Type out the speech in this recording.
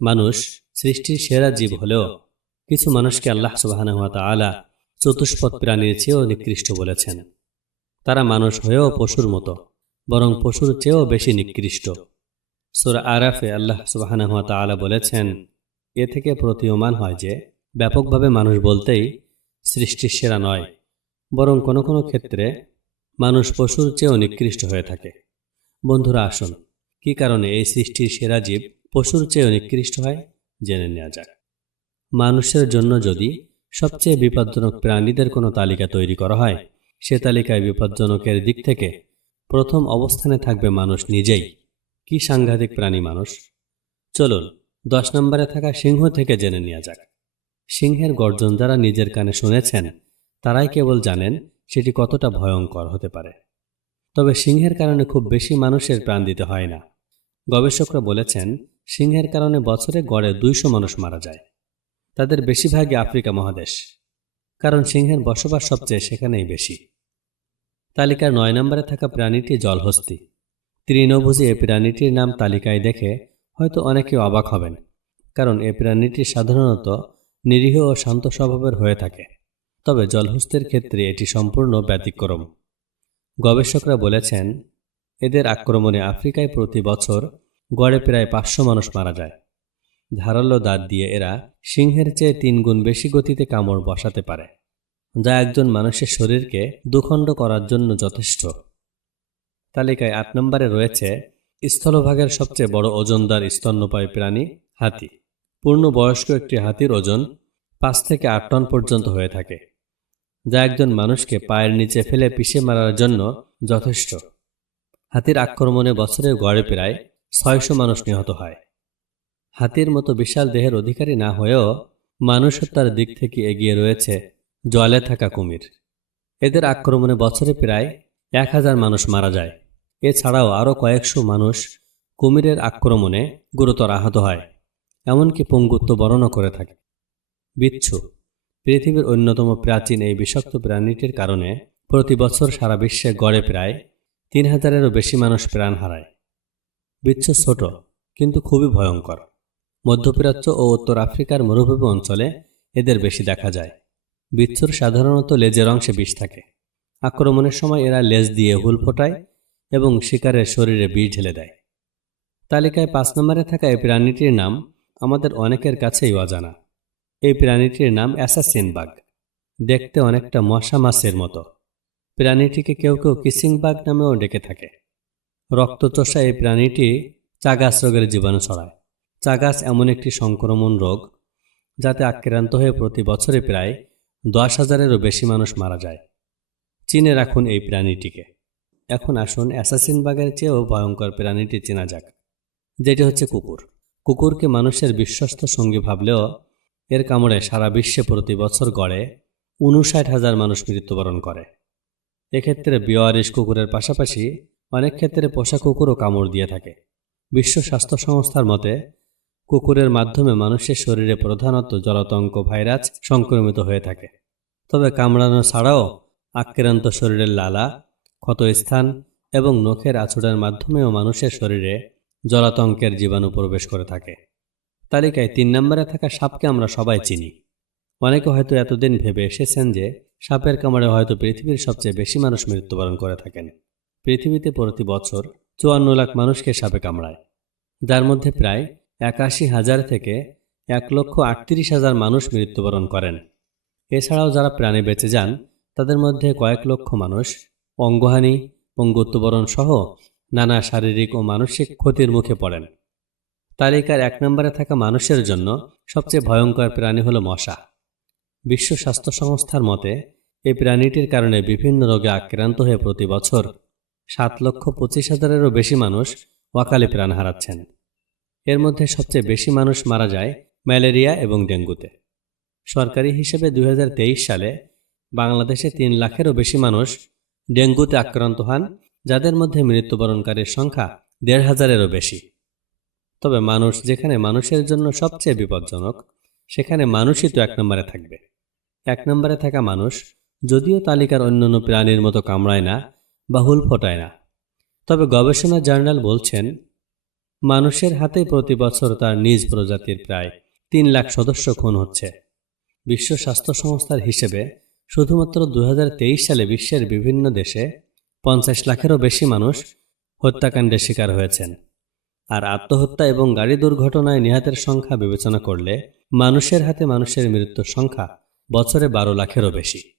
মানুষ সৃষ্টির সেরা জীব হলেও কিছু মানুষকে আল্লাহ সুবহানাহু ওয়া তাআলা চতুষ্পদ প্রাণীর চেয়েও নিকৃষ্ট বলেছেন। তারা মানুষ হয়েও পশুর মতো, বরং পশুর চেয়েও বেশি নিকৃষ্ট। সূরা আরাফে আল্লাহ সুবহানাহু ওয়া তাআলা বলেছেন, এ থেকে প্রতীয়মান হয় যে ব্যাপকভাবে মানুষ বলতেই সৃষ্টির সেরা নয়, বরং কোনো কোনো ক্ষেত্রে মানুষ পশুর চেয়েও নিকৃষ্ট হয়ে থাকে। বন্ধুরা, আসুন কি কারণে এই সৃষ্টির সেরা জীব পশুর চেয়েও নিকৃষ্ট হয় জেনে নেওয়া যাক। মানুষের জন্য যদি সবচেয়ে বিপজ্জনক প্রাণীদের কোনো তালিকা তৈরি করা হয়, সে তালিকায় বিপজ্জনকের দিক থেকে প্রথম অবস্থানে থাকবে মানুষ নিজেই। কি সাংঘাতিক প্রাণী মানুষ! চলুন 10 নম্বরে থাকা সিংহ থেকে জেনে নেওয়া যাক। সিংহের গর্জন যারা নিজের কানে শুনেছেন তারাই কেবল জানেন সেটি কতটা ভয়ঙ্কর হতে পারে। তবে সিংহের কারণে খুব বেশি মানুষের প্রাণ দিতে হয় না। গবেষকরা বলেছেন, সিংহের কারণে বছরে গড়ে 200 মানুষ মারা যায়। তাদের বেশিরভাগই আফ্রিকা মহাদেশ, কারণ সিংহের বসবাস সবচেয়ে সেখানেই বেশি। তালিকার 9 নম্বরে থাকা প্রাণীটি জলহস্তী। তৃণভোজী এই প্রাণীটির নাম তালিকায় দেখে হয়তো অনেকে অবাক হবেন, কারণ এই প্রাণীটি সাধারণত নিরীহ ও শান্ত স্বভাবের হয়ে থাকে। তবে জলহস্তীর ক্ষেত্রে এটি সম্পূর্ণ ব্যতিক্রম। গবেষকরা বলেছেন, এদের আক্রমণে আফ্রিকায় প্রতি বছর গড়ে প্রায় 500 মানুষ মারা যায়। ধারালো দাঁত দিয়ে এরা সিংহের চেয়ে 3 গুণ বেশি গতিতে কামড় বসাতে পারে, যা একজন মানুষের শরীরকে দুখণ্ড করার জন্য যথেষ্ট। তালিকায় 8 নম্বরে রয়েছে স্থলভাগের সবচেয়ে বড় ওজনদার স্তন্যপায়ী প্রাণী হাতি। পূর্ণবয়স্ক একটি হাতির ওজন 5 থেকে 8 টন পর্যন্ত হয়ে থাকে, যা একজন মানুষকে পায়ের নিচে ফেলে পিষে মারার জন্য যথেষ্ট। হাতির আক্রমণে বছরে গড়ে প্রায় 600 মানুষ নিহত হয়। হাতির মতো বিশাল দেহের অধিকারী না হয়েও মানুষ হত্যার দিক থেকে এগিয়ে রয়েছে জলে থাকা কুমির। এদের আক্রমণে বছরে প্রায় 1000 মানুষ মারা যায়। এছাড়াও আরও কয়েকশো মানুষ কুমিরের আক্রমণে গুরুতর আহত হয়, এমনকি পঙ্গুত্ব বরণও করে থাকে। বিচ্ছু পৃথিবীর অন্যতম প্রাচীন এই বিষাক্ত প্রাণীটির কারণে প্রতি বছর সারা বিশ্বে গড়ে প্রায় 3000-এরও বেশি মানুষ প্রাণ হারায়। বিচ্ছু ছোট কিন্তু খুবই ভয়ঙ্কর। মধ্যপ্রাচ্য ও উত্তর আফ্রিকার মরুভূমি অঞ্চলে এদের বেশি দেখা যায়। বিচ্ছুর সাধারণত লেজের অংশে বিষ থাকে। আক্রমণের সময় এরা লেজ দিয়ে হুল ফোটায় এবং শিকারের শরীরে বিষ ঢেলে দেয়। তালিকায় 5 নম্বরে থাকা এই প্রাণীটির নাম আমাদের অনেকের কাছেই অজানা। এই প্রাণীটির নাম অ্যাসাসিন বাগ। দেখতে অনেকটা মশা মাছের মতো। প্রাণীটিকে কেউ কেউ কিসিং বাগ নামেও ডেকে থাকে। রক্তচোষা এই প্রাণীটি চাগাস রোগের জীবাণু ছড়ায়। চাগাস এমন একটি সংক্রমণ রোগ যাতে আক্রান্ত হয়ে প্রতি বছরে প্রায় 10,000-এরও বেশি মানুষ মারা যায়। চিনে রাখুন এই প্রাণীটিকে। এখন আসুন অ্যাসাসিন বাগের চেয়েও ভয়ঙ্কর প্রাণীটি চেনা যাক, যেটি হচ্ছে কুকুর। কুকুরকে মানুষের বিশ্বস্ত সঙ্গী ভাবলেও এর কামড়ে সারা বিশ্বে প্রতি বছর গড়ে 59,000 মানুষ মৃত্যুবরণ করে। এক্ষেত্রে বিওয়ারিশ কুকুরের পাশাপাশি অনেক ক্ষেত্রে পোষা কুকুরও কামড় দিয়ে থাকে। বিশ্ব স্বাস্থ্য সংস্থার মতে কুকুরের মাধ্যমে মানুষের শরীরে প্রধানত জলাতঙ্ক ভাইরাস সংক্রমিত হয়ে থাকে। তবে কামড়ানো ছাড়াও আক্রান্ত শরীরের লালা, ক্ষতস্থান এবং নখের আঁচড়ের মাধ্যমেও মানুষের শরীরে জলাতঙ্কের জীবাণু প্রবেশ করে থাকে। তালিকায় 3 নম্বরে থাকা সাপকে আমরা সবাই চিনি। অনেকে হয়তো এতদিন ভেবে এসেছেন যে সাপের কামড়ে হয়তো পৃথিবীর সবচেয়ে বেশি মানুষ মৃত্যুবরণ করে থাকেন। পৃথিবীতে প্রতি বছর 54 লাখ মানুষকে সাপে কামড়ায়, যার মধ্যে প্রায় 81,000 থেকে 1,38,000 মানুষ মৃত্যুবরণ করেন। এছাড়াও যারা প্রাণে বেঁচে যান তাদের মধ্যে কয়েক লক্ষ মানুষ অঙ্গহানি, পঙ্গুত্ববরণ সহ নানা শারীরিক ও মানসিক ক্ষতির মুখে পড়েন। তালিকার 1 নম্বরে থাকা মানুষের জন্য সবচেয়ে ভয়ঙ্কর প্রাণী হল মশা। বিশ্ব স্বাস্থ্য সংস্থার মতে এই প্রাণীটির কারণে বিভিন্ন রোগে আক্রান্ত হয়ে প্রতি বছর 7,25,000-এরও বেশি মানুষ অকালে প্রাণ হারাচ্ছেন। এর মধ্যে সবচেয়ে বেশি মানুষ মারা যায় ম্যালেরিয়া এবং ডেঙ্গুতে। সরকারি হিসেবে 2023 সালে বাংলাদেশে 3 লাখেরও বেশি মানুষ ডেঙ্গুতে আক্রান্ত হন, যাদের মধ্যে মৃত্যুবরণকারীর সংখ্যা 1,500-এরও বেশি। তবে মানুষ যেখানে মানুষের জন্য সবচেয়ে বিপজ্জনক, সেখানে মানুষই তো 1 নম্বরে থাকবে। 1 নম্বরে থাকা মানুষ যদিও তালিকার অন্যান্য প্রাণীর মতো কামড়ায় না বা হুল ফোটায় না, তবে গবেষণা জার্নাল বলছেন মানুষের হাতে প্রতি বছর তার নিজ প্রজাতির প্রায় 3 লাখ সদস্য খুন হচ্ছে। বিশ্ব স্বাস্থ্য সংস্থার হিসেবে শুধুমাত্র 2023 সালে বিশ্বের বিভিন্ন দেশে 50 লাখেরও বেশি মানুষ হত্যাকাণ্ডের শিকার হয়েছেন। আর আত্মহত্যা এবং গাড়ি দুর্ঘটনায় নিহতের সংখ্যা বিবেচনা করলে মানুষের হাতে মানুষের মৃত্যুর সংখ্যা বছরে 12 লাখেরও বেশি।